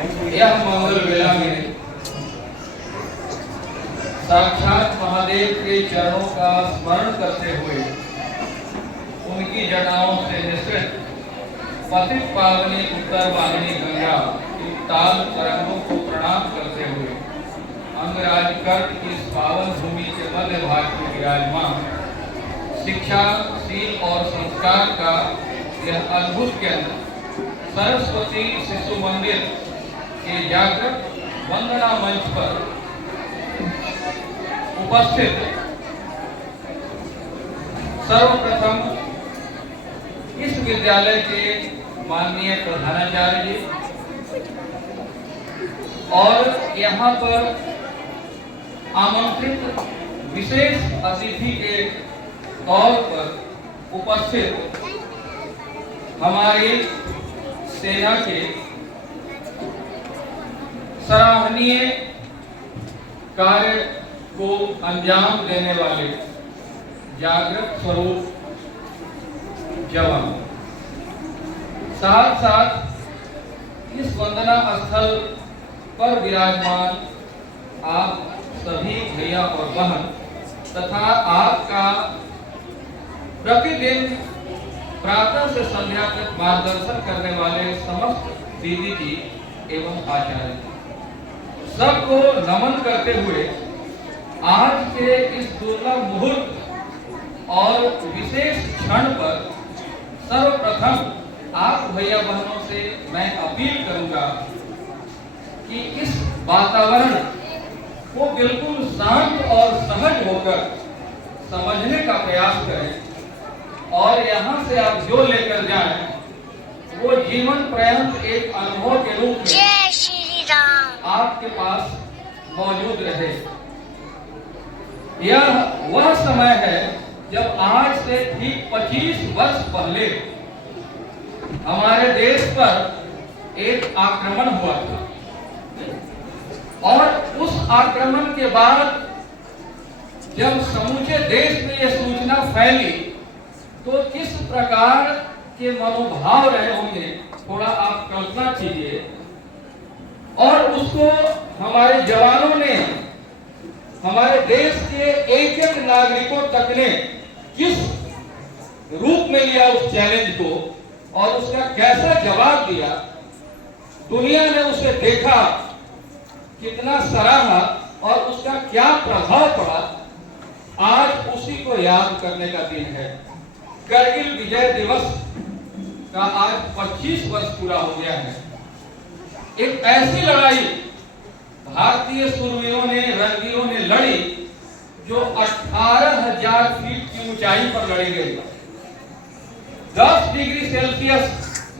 यह मंगल वेला में साक्षात महादेव के चरणों का स्मरण करते हुए उनकी जटाओं से निसृत पतित पावनी उत्तर वाहिनी गंगा की ताल तरंगों को प्रणाम करते हुए अंगराजगढ़ की इस पावन भूमि के मध्य भाग में विराजमान शिक्षा, शील और संस्कार का यह अद्भुत केंद्र सरस्वती शिशु मंदिर के जागृत वंदना मंच पर उपस्थित सर्वप्रथम इस विद्यालय के माननीय प्रधानाचार्य जी और यहाँ पर आमंत्रित विशेष अतिथि के तौर पर उपस्थित हमारी सेना के सराहनीय कार्य को अंजाम देने वाले जागृत स्वरूप जवान, साथ साथ इस वंदना स्थल पर विराजमान आप सभी भैया और बहन तथा आपका प्रतिदिन प्रातः से संध्या तक मार्गदर्शन करने वाले समस्त दीदी जी एवं आचार्य सबको नमन करते हुए आज के इस दुर्लभ मुहूर्त और विशेष क्षण पर सर्वप्रथम आप भैया बहनों से मैं अपील करूंगा कि इस वातावरण को बिल्कुल शांत और सहज होकर समझने का प्रयास करें और यहाँ से आप जो लेकर जाएं वो जीवन पर्यंत एक अनुभव के रूप में आपके पास मौजूद रहे। यह वह समय है जब आज से ठीक 25 वर्ष पहले हमारे देश पर एक आक्रमण हुआ था और उस आक्रमण के बाद जब समूचे देश में यह सूचना फैली तो किस प्रकार के मनोभाव रहे होंगे थोड़ा आप कल्पना कीजिए। और उसको हमारे जवानों ने, हमारे देश के एक एक नागरिकों तक ने किस रूप में लिया उस चैलेंज को और उसका कैसा जवाब दिया, दुनिया ने उसे देखा, कितना सराहा और उसका क्या प्रभाव पड़ा। आज उसी को याद करने का दिन है। करगिल विजय दिवस का आज 25 वर्ष पूरा हो गया है। एक ऐसी लड़ाई भारतीय सूरवीरों ने, रणवीरों ने लड़ी जो 18,000 फीट की ऊंचाई पर लड़ी गई, 10 डिग्री सेल्सियस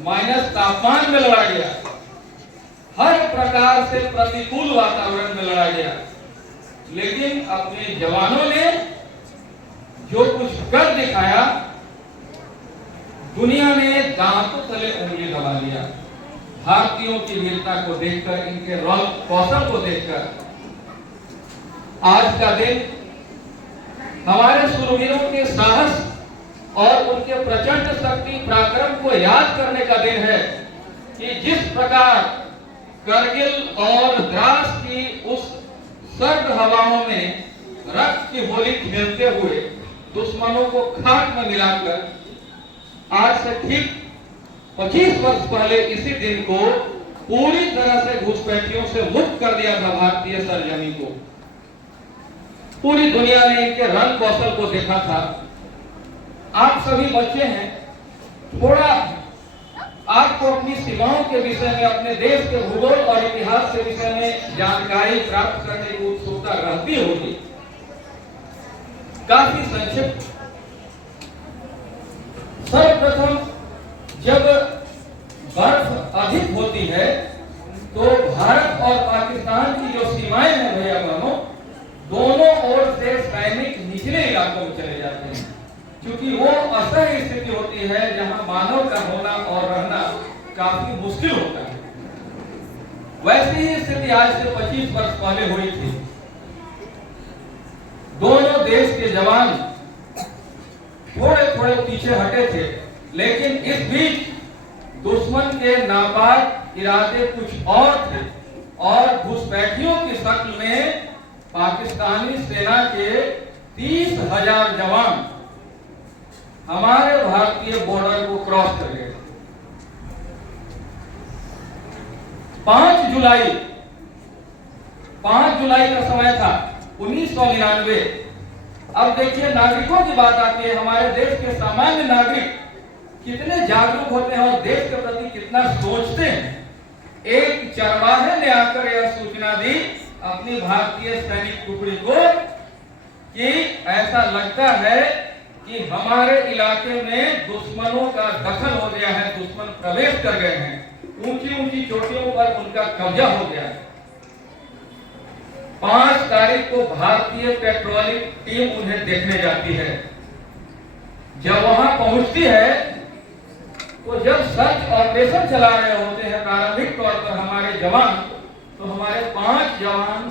माइनस तापमान में लड़ा गया, हर प्रकार से प्रतिकूल वातावरण में लड़ा गया, लेकिन अपने जवानों ने जो कुछ कर दिखाया, दुनिया ने दांतों तले उंगली दबा लिया। भारतीयों की वीरता को देखकर, इनके रण कौशल को देखकर आज का दिन हमारे सूरवीरों के साहस और उनके प्रचंड शक्ति पराक्रम को याद करने का दिन है कि जिस प्रकार करगिल और द्रास की उस सर्द हवाओं में रक्त की होली खेलते हुए दुश्मनों को खाक में मिलाकर आज से ठीक 25 वर्ष पहले इसी दिन को पूरी तरह से घुसपैठियों से मुक्त कर दिया था भारतीय सरजमी को। पूरी दुनिया ने इनके रण कौशल को देखा था। आप सभी बच्चे हैं, थोड़ा आपको अपनी सीमाओं के विषय में, अपने देश के भूगोल और इतिहास के विषय में जानकारी प्राप्त करने की उत्सुकता रहती होगी। काफी संक्षिप्त। सर्वप्रथम जब बर्फ अधिक होती है तो भारत और पाकिस्तान की जो सीमाएं हैं भैया बहनों, दोनों ओर से सैनिक निचले इलाकों में चले जाते हैं, क्योंकि वो असह्य स्थिति होती है जहां मानव का होना और रहना काफी मुश्किल होता है। वैसी ही स्थिति आज से 25 वर्ष पहले हुई थी। दोनों देश के जवान थोड़े थोड़े पीछे हटे थे, लेकिन इस बीच दुश्मन के नापाक इरादे कुछ और थे और घुसपैठियों की शक्ल में पाकिस्तानी सेना के 30,000 जवान हमारे भारतीय बॉर्डर को क्रॉस कर गए। 5 जुलाई का समय था 1999। अब देखिए, नागरिकों की बात आती है। हमारे देश के सामान्य नागरिक कितने जागरूक होते हैं और देश के प्रति कितना सोचते हैं। एक चरवाहे ने आकर यह सूचना दी अपनी भारतीय सैनिक टुकड़ी को कि ऐसा लगता है कि हमारे इलाके में दुश्मनों का दखल हो गया है, दुश्मन प्रवेश कर गए हैं, ऊंची ऊंची चोटियों पर उनका कब्जा हो गया है। 5 तारीख को भारतीय पेट्रोलिंग टीम उन्हें देखने जाती है। जब वहां पहुंचती है तो जब सर्च ऑपरेशन चला रहे होते हैं प्रारंभिक तौर पर हमारे जवान, तो हमारे 5 जवान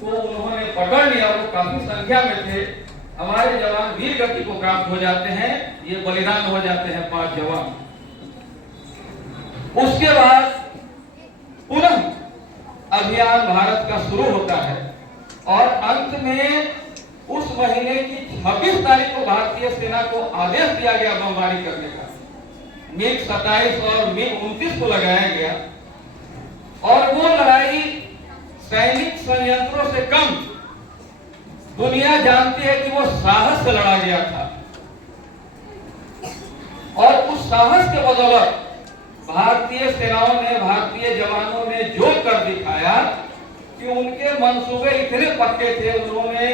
को उन्होंने पकड़ लिया। वो काफी संख्या में थे। हमारे जवान वीर गति को प्राप्त हो जाते हैं, ये बलिदान हो जाते हैं 5 जवान। उसके बाद पुनः अभियान भारत का शुरू होता है और अंत में उस महीने की 26 तारीख को भारतीय सेना को आदेश दिया गया बमबारी करने का। मिग 27 और मिग 29 को लगाया गया और वो लड़ाई सैनिक संयंत्रों से कम दुनिया जानती है कि वो साहस से लड़ा गया था। और उस साहस के बदौलत भारतीय सेनाओं ने, भारतीय जवानों ने जो कर दिखाया कि उनके मंसूबे इतने पक्के थे, उन्होंने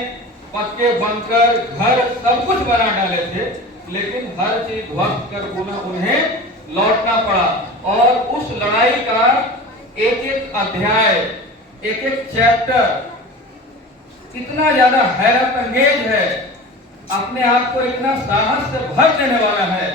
पक्के बनकर घर सब कुछ बना डाले थे, लेकिन हर चीज ध्वस्त कर पुनः उन्हें लौटना पड़ा। और उस लड़ाई का एक एक अध्याय, एक एक चैप्टर इतना ज्यादा हैरत अंगेज है, अपने आप को इतना साहस से भर देने वाला है